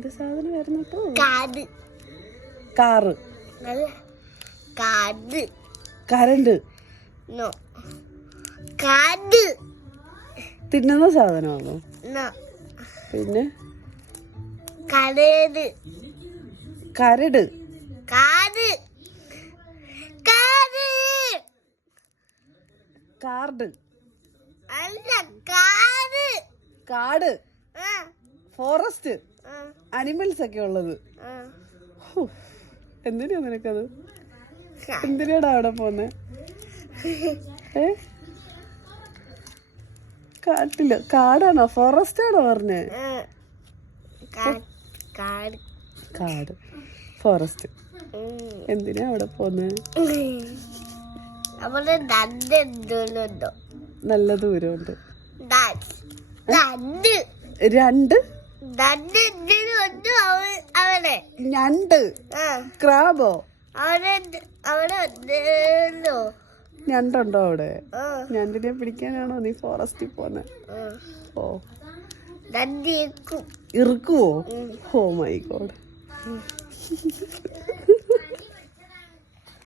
എന്ത് സാധനം വരുന്നു? കാറ്. കരണ്ട്. തിന്നുന്ന സാധനമാണോ? പിന്നെ കരട്. കാർഡ്. കാട്. ഫോറസ്റ്റ്. അനിമൽസ് ഒക്കെ ഉള്ളത്. എന്തിനാ നിനക്കത്? എന്തിനാടാ അവിടെ പോന്നെ? കാട്ടില്. കാടാണോ ഫോറസ്റ്റ് ആണോ പറഞ്ഞേ? കാട് ഫോറസ്റ്റ്. എന്തിനാ അവിടെ പോന്നെ? നല്ല ദൂരമുണ്ട്. രണ്ട് ഞണ്ട്. ക്രാബോ? ഞണ്ടുണ്ടോ അവിടെ? ഞണ്ടിനെ പിടിക്കാനാണോ നീ ഫോറസ്റ്റിൽ പോന്നെ? ഓ, ഇറുക്കുവോ? Oh my God.